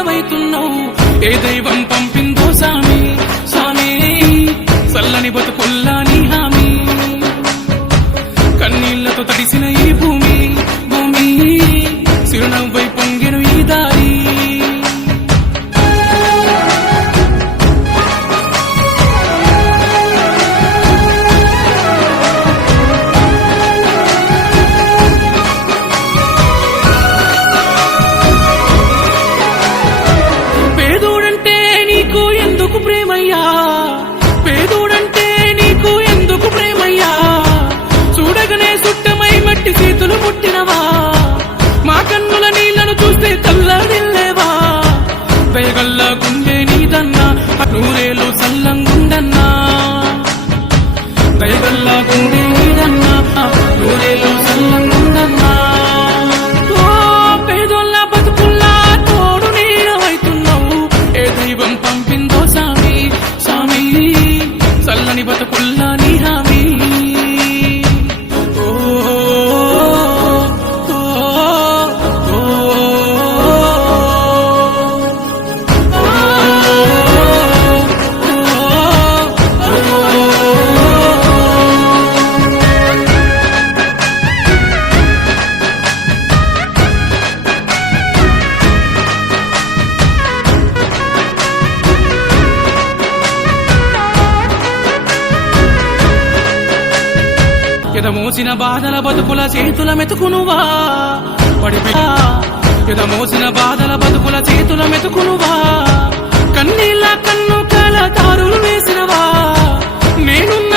నీడవైతున్నావు ఏ దైవం పంపిందో సామి సామి చల్లని బతుకుల్లా నీ హామీ కన్నీళ్లతో తడిసిన ఈ భూమి భూమి చిరునవ్వై పొంగెను ఈ దారి పేదోడంటే నీకు ఎందుకు ప్రేమయ్యా పేదోడంటే నీకు ఎందుకు ప్రేమయ్యా చూడగనే సుట్టమై మట్టి చేతులు పుట్టినవా మా కన్నుల నీళ్లను చూస్తే తల్లడిల్లేవా దయగల్లా గుండె నీదన్నా నూరేలు సల్లంగుండన్నా దయగల్లా గుండె నీదన్నా నూరేలు సల్లంగుండన్నా ఓ పేదోళ్ళ బతుకుల్లా తోడు నీడవైతున్నావు ఏ దైవం పంపిందో సామి సామి చల్లని బతుకుల్లా నీ హామీ ఎదమోసిన బాధల బతుకుల చేతుల మెతుకునువా ఎదమోసిన బాధల బతుకుల చేతుల మెతుకునువా కన్నీళ్ళ కన్ను కల దారులు వేసినవా నేనున్న